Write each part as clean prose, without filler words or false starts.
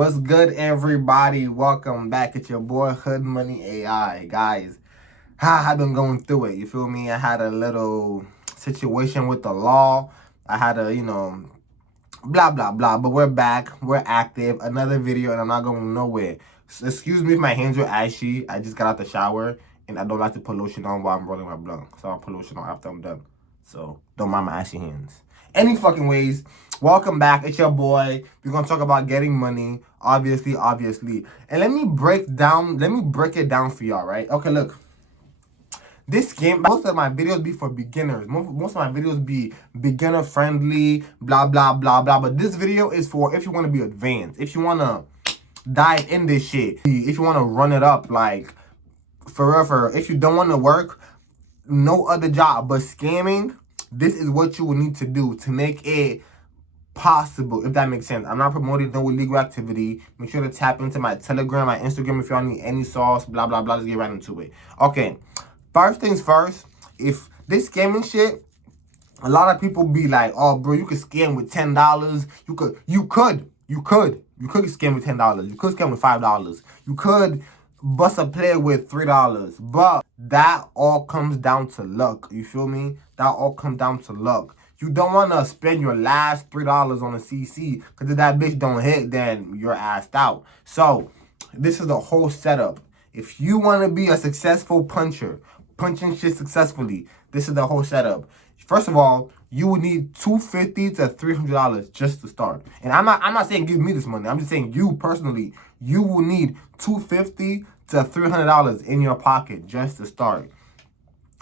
What's good, everybody? Welcome back. It's your boy Hood Money AI. Guys, I've been going through it. You feel me? I had a little situation with the law. I had a, blah, blah, blah. But we're back. We're active. Another video, and I'm not going nowhere. So excuse me if my hands are ashy. I just got out the shower, and I don't like to put lotion on while I'm rolling my blunt. So I'll put lotion on after I'm done. So don't mind my ashy hands. Any fucking ways, welcome back. It's your boy. We're gonna talk about getting money, obviously. And let me break it down for y'all, right? Okay, look. This game, most of my videos be for beginners. Most of my videos be beginner friendly, blah, blah, blah, blah. But this video is for if you want to be advanced. If you want to dive in this shit. If you want to run it up, like, forever. If you don't want to work, no other job but scamming, this is what you will need to do to make it possible, if that makes sense. I'm not promoting no illegal activity. Make sure to tap into my Telegram, my Instagram if y'all need any sauce, blah, blah, blah. Let's get right into it. Okay, first things first, if this scamming shit, a lot of people be like, oh, bro, you could scam with $10. You could scam with $10. You could scam with $5. You could bust a player with $3. But that all comes down to luck. You feel me? That all comes down to luck. You don't want to spend your last $3 on a CC, because if that bitch don't hit, then you're assed out. So this is the whole setup. If you want to be a successful puncher, punching shit successfully, this is the whole setup. First of all, you would need $250 to $300 just to start. And I'm not saying give me this money. I'm just saying you personally, you will need $250 to $300 in your pocket just to start.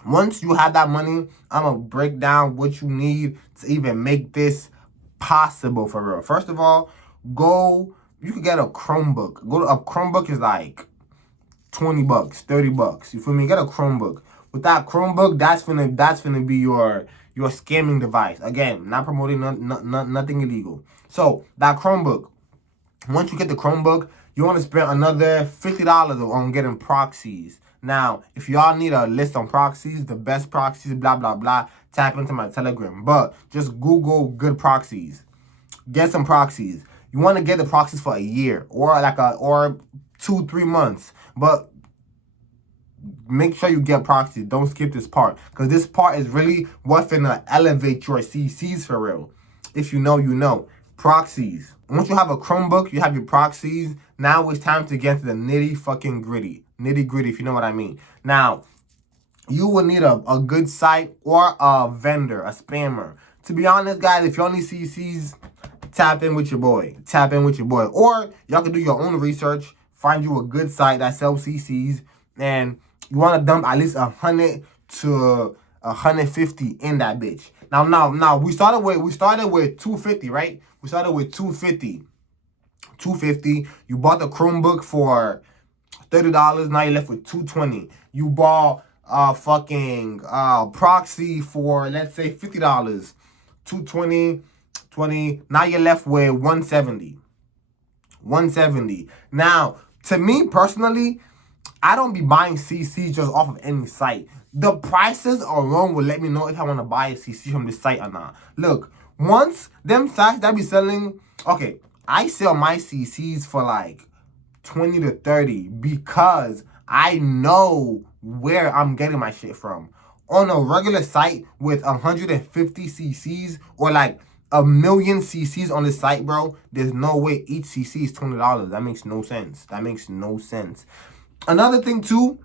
Once you have that money, I'm going to break down what you need to even make this possible for real. First of all, you can get a Chromebook. A Chromebook is like $20, $30. You feel me? Get a Chromebook. With that Chromebook, that's finna be your scamming device. Again, not promoting nothing illegal. So that Chromebook, once you get the Chromebook, you want to spend another $50 on getting proxies. Now, if y'all need a list on proxies, the best proxies, blah, blah, blah, tap into my Telegram. But just Google good proxies. Get some proxies. You want to get the proxies for a year or or 2-3 months. But make sure you get proxies. Don't skip this part, because this part is really what's gonna elevate your CCs for real. If you know, you know. Proxies. Once you have a Chromebook, you have your proxies. Now it's time to get to the nitty-fucking-gritty. Nitty-gritty, if you know what I mean. Now, you will need a good site or a vendor, a spammer. To be honest, guys, if y'all need CCs, tap in with your boy. Tap in with your boy. Or y'all can do your own research. Find you a good site that sells CCs. And you want to dump at least 100 to 150 in that bitch. Now we started with 250, right? We started with 250. 250. You bought the Chromebook for $30. Now you're left with 220. You bought fucking proxy for, let's say, $50. 220, 20. Now you're left with 170. 170. Now, to me personally, I don't be buying CC just off of any site. The prices alone will let me know if I want to buy a CC from this site or not. Look, once them sites that be selling, okay, I sell my CCs for like 20 to 30 because I know where I'm getting my shit from. On a regular site with 150 CCs or like a million CCs on the site, bro, there's no way each CC is $20. That makes no sense. That makes no sense. Another thing too,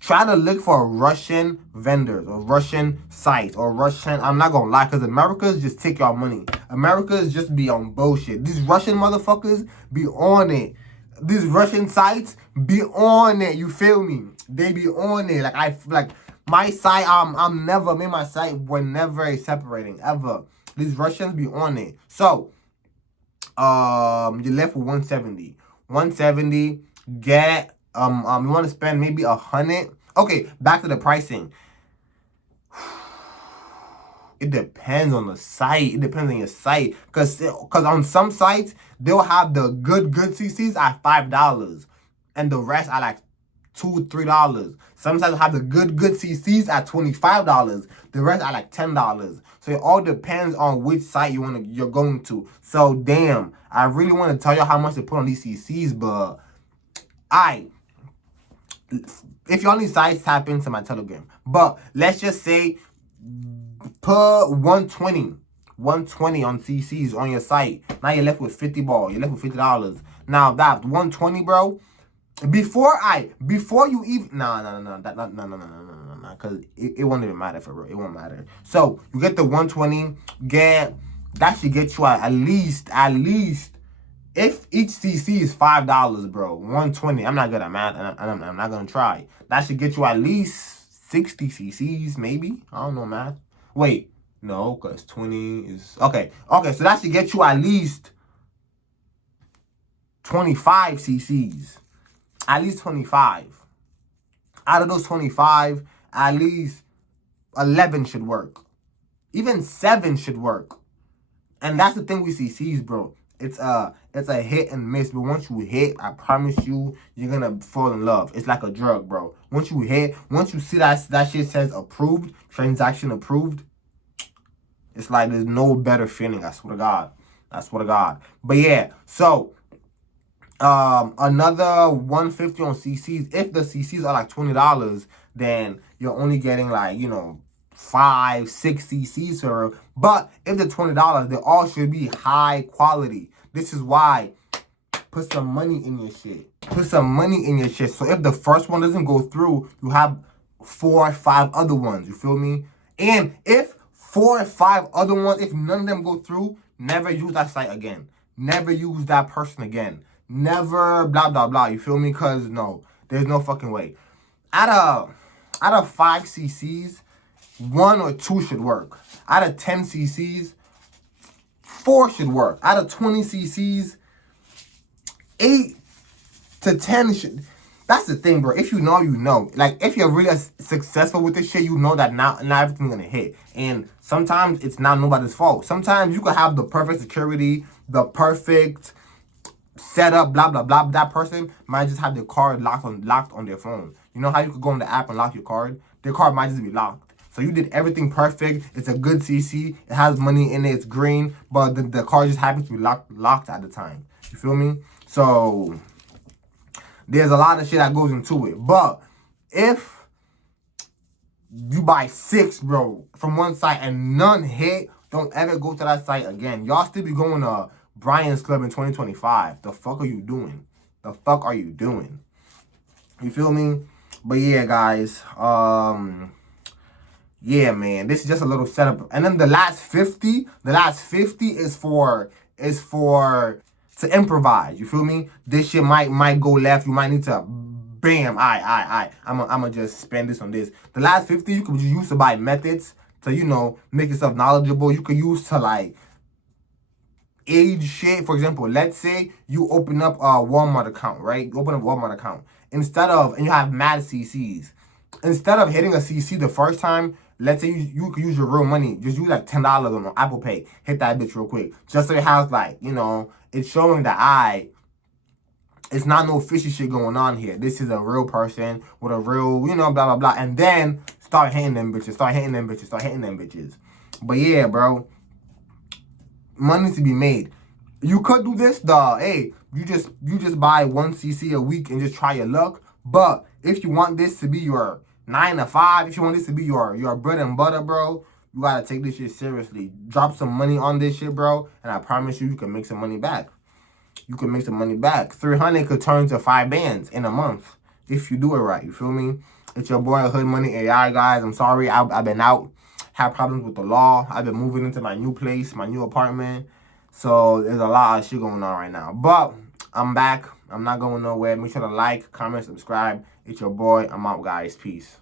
try to look for Russian vendors or Russian sites or Russian, I'm not gonna lie, because Americans just take your money. Americans just be on bullshit. These Russian motherfuckers be on it. These Russian sites be on it. You feel me? They be on it. Like my site, I'm never made my site. We're never separating ever. These Russians be on it. So, you're left with 170. 170. Get you want to spend maybe 100. Okay, back to the pricing. It depends on the site. It depends on your site. Cause on some sites, they'll have the good CCs at $5. And the rest are like $2, $3. Sometimes I have the good CCs at $25. The rest are like $10. So it all depends on which site you're going to. So damn, I really want to tell you how much to put on these CCs, but if y'all need sites, tap into my Telegram. But let's just say put 120 on CCs on your site. Now you're left with 50 ball. You're left with $50. Now that 120, bro. Before you even no, because it won't even matter for real. It won't matter. So you get the 120. That should get you at least. If each CC is $5, bro, 120. I'm not good at math, and I'm not gonna try. That should get you at least 60 CCs, maybe. I don't know math. Wait, no, cause 20 is okay. So that should get you at least 25 CCs. At least 25. Out of those 25, at least 11 should work. Even 7 should work. And that's the thing with CCs, bro. It's a hit and miss, but once you hit, I promise you, you're gonna fall in love. It's like a drug, bro. Once you see that shit says approved, transaction approved, it's like there's no better feeling. I swear to God. But yeah, so another 150 on CCs. If the CCs are like $20, then you're only getting like 5, 6 CCs for her. But if they're $20, they all should be high quality. This is why put some money in your shit. So if the first one doesn't go through, you have 4 or 5 other ones. You feel me? And if 4 or 5 other ones, if none of them go through, never use that site again. Never use that person again. Never blah blah blah. You feel me? Cause no, there's no fucking way. Out of 5 CCs, 1 or 2 should work. Out of 10 CCs, 4 should work. Out of 20 CCs, 8 to 10 should. That's the thing, bro. If you know, you know. Like, if you're really successful with this shit, you know that not everything's gonna hit. And sometimes it's not nobody's fault. Sometimes you could have the perfect security, the perfect setup, blah blah blah. That person might just have their card locked on their phone. You know how you could go on the app and lock your card? Their card might just be locked. So you did everything perfect. It's a good CC. It has money in it. It's green, but the card just happens to be locked at the time. You feel me? So there's a lot of shit that goes into it. But if you buy 6, bro, from one site and none hit, don't ever go to that site again. Y'all still be going to Brian's Club in 2025. The fuck are you doing? You feel me? But yeah, guys. Yeah, man. This is just a little setup. And then the last 50 is for to improvise. You feel me? This shit might go left. You might need to bam. I'ma just spend this on this. The last 50 you could use to buy methods to, make yourself knowledgeable. You could use to like age shit. For example, let's say you open up a Walmart account, right? You open up a Walmart account. And you have mad CCs. Instead of hitting a CC the first time, let's say you could use your real money. Just use like $10 on Apple Pay. Hit that bitch real quick. Just so it has like, it's showing that it's not no fishy shit going on here. This is a real person with a real, blah, blah, blah. And then start hitting them bitches. But yeah, bro. Money to be made. You could do this, you just buy 1 CC a week and just try your luck. But if you want this to be your 9 to 5, if you want this to be your bread and butter, bro, you gotta take this shit seriously. Drop some money on this shit, bro, and I promise you can make some money back. 300 could turn to 5 bands in a month if you do it right. You feel me? It's your boy Hood Money AI, guys. I'm sorry, I've been out. Had problems with the law. I've been moving into my new place, my new apartment. So there's a lot of shit going on right now. But I'm back. I'm not going nowhere. Make sure to like, comment, subscribe. It's your boy. I'm out, guys. Peace.